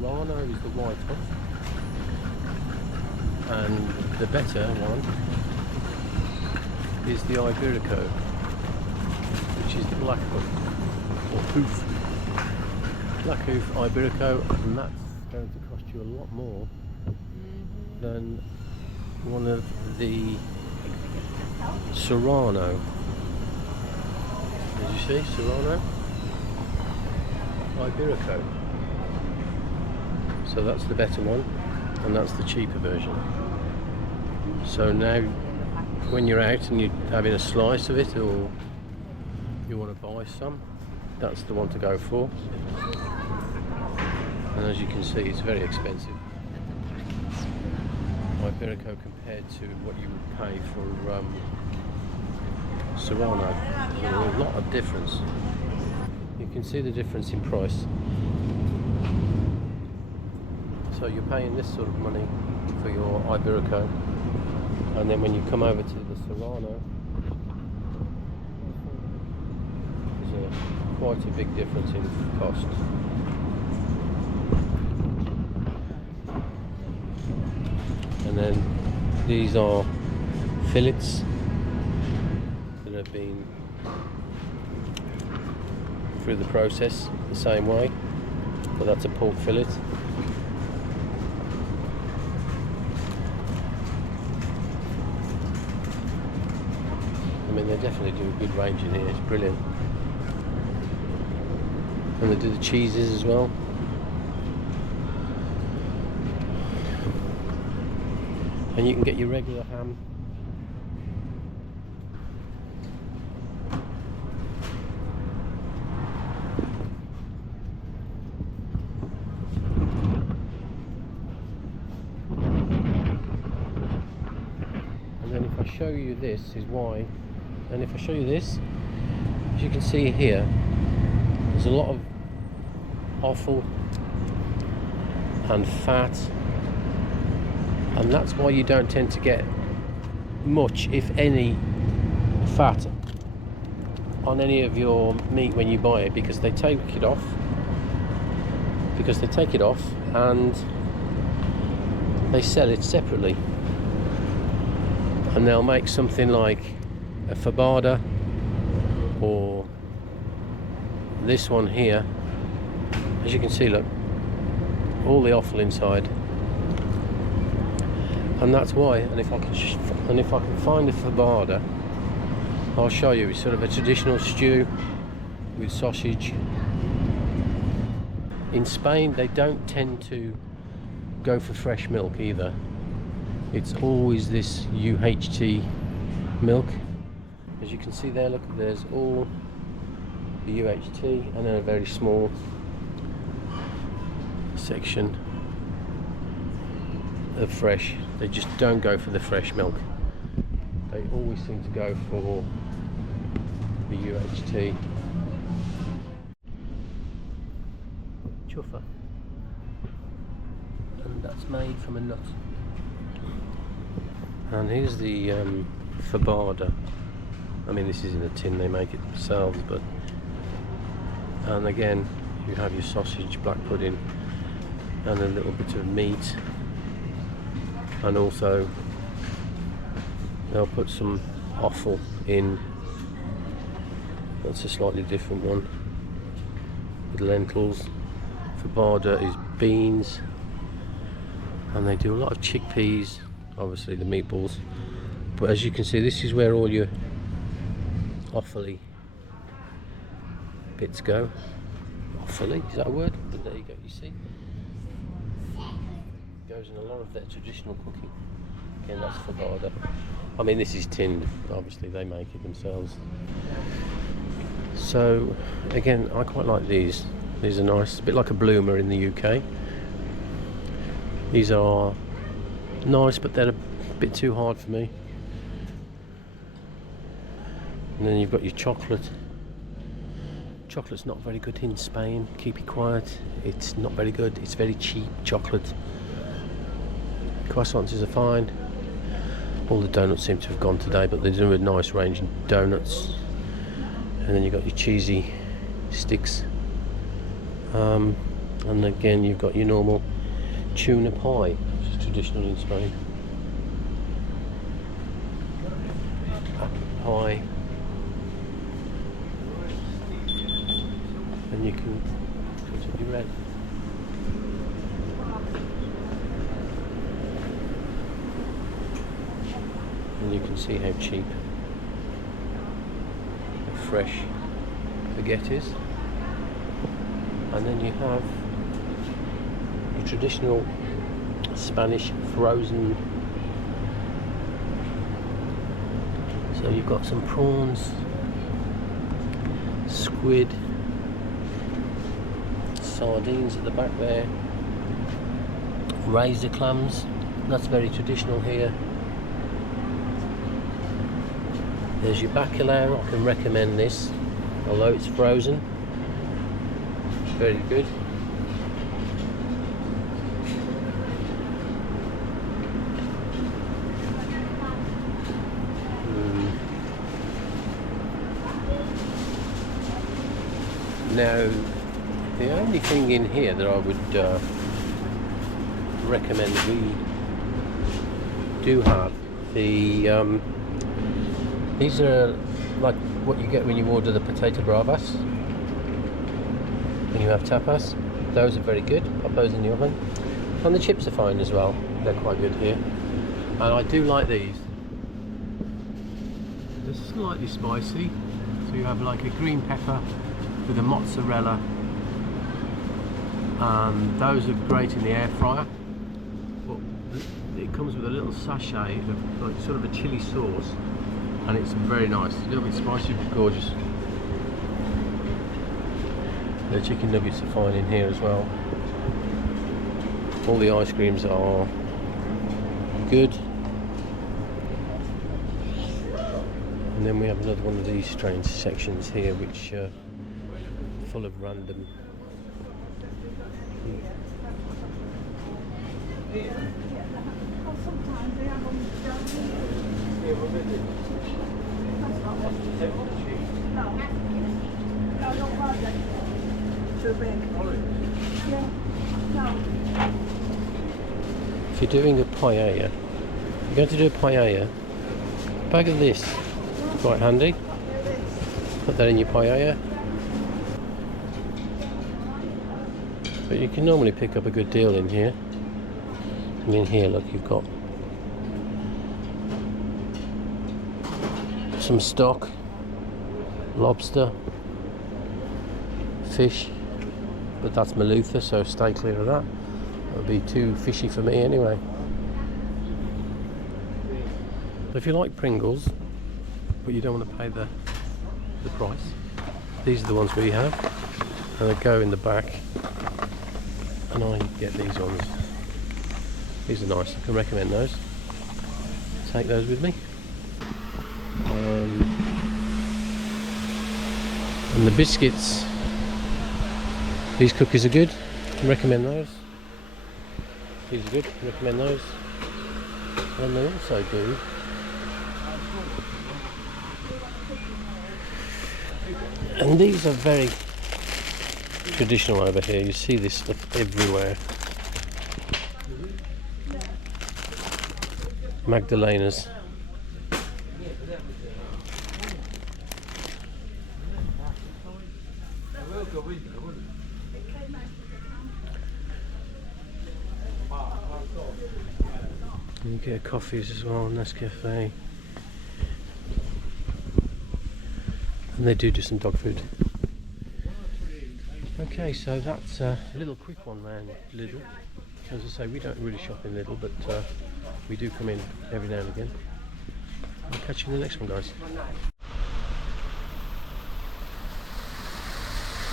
Serrano is the white one, and the better one is the Iberico, which is the black hoof, or hoof. Black hoof Iberico, and that's going to cost you a lot more than one of the Serrano. Did you see Serrano? Iberico. So that's the better one, and that's the cheaper version. So now when you're out and you're having a slice of it, or you want to buy some, that's the one to go for. And as you can see, it's very expensive. Iberico compared to what you would pay for Serrano. There's a lot of difference. You can see the difference in price. So you're paying this sort of money for your Iberico, and then when you come over to the Serrano, there's quite a big difference in cost. And then these are fillets that have been through the process the same way, but that's a pork fillet. I mean, they definitely do a good range in here, it's brilliant. And they do the cheeses as well. And you can get your regular ham. And then if I show you this is why, and if I show you this, as you can see here, there's a lot of offal and fat, and that's why you don't tend to get much, if any, fat on any of your meat when you buy it, because they take it off and they sell it separately, and they'll make something like a fabada or this one here. As you can see, look, all the offal inside. And that's why, and if I can find a fabada, I'll show you. It's sort of a traditional stew with sausage. In Spain, they don't tend to go for fresh milk either. It's always this UHT milk. As you can see there, look, there's all the UHT and then a very small section of fresh. They just don't go for the fresh milk. They always seem to go for the UHT. Chufa. And that's made from a nut. And here's the fabada. I mean, this is in a tin, they make it themselves, but... And again, you have your sausage, black pudding, and a little bit of meat. And also they'll put some offal in. That's a slightly different one with lentils. Fabada is beans, and they do a lot of chickpeas, obviously the meatballs, but as you can see, this is where all your offally bits go. Offally, is that a word? But there you go, you see, goes in a lot of their traditional cooking. Again, that's fabada. I mean, this is tinned, obviously they make it themselves. So again, I quite like these. These are nice, a bit like a bloomer in the UK. These are nice, but they're a bit too hard for me. And then you've got your chocolate. Chocolate's not very good in Spain, keep it quiet. It's not very good, it's very cheap chocolate. Croissants are fine. All the donuts seem to have gone today, but they do a nice range of donuts. And then you've got your cheesy sticks. And again, you've got your normal tuna pie, which is traditional in Spain. Apple pie. And you can cut up your red. And you can see how cheap and fresh baguette is. And then you have your traditional Spanish frozen. So you've got some prawns, squid, sardines at the back there, razor clams, that's very traditional here. There's your bacalao, I can recommend this, although it's frozen. Very good. Now, the only thing in here that I would recommend that we do have, these are like what you get when you order the potato bravas when you have tapas. Those are very good. Pop those in the oven. And the chips are fine as well. They're quite good here. And I do like these. They're slightly spicy. So you have like a green pepper with a mozzarella. Those are great in the air fryer. But it comes with a little sachet of like sort of a chili sauce. And it's very nice. A little bit spicy but gorgeous. The chicken nuggets are fine in here as well. All the ice creams are good. And then we have another one of these strange sections here which are full of random If you're doing a paella, you're going to do a paella, a bag of this, quite handy. Put that in your paella. But you can normally pick up a good deal in here. And in here, look, you've got some stock, lobster, fish, but that's Malutha, so stay clear of that. It'll be too fishy for me anyway. So if you like Pringles, but you don't want to pay the price, these are the ones we have, and they go in the back, and I get these ones. These are nice, I can recommend those. Take those with me. And the biscuits, these cookies are good, recommend those. These are good, recommend those. And they also do and these are very traditional over here, you see this stuff everywhere. Magdalenas. And you get coffees as well, Nescafe. And they do some dog food. Okay, so that's a little quick one round Lidl. As I say, we don't really shop in Lidl, but we do come in every now and again. I'll catch you in the next one, guys.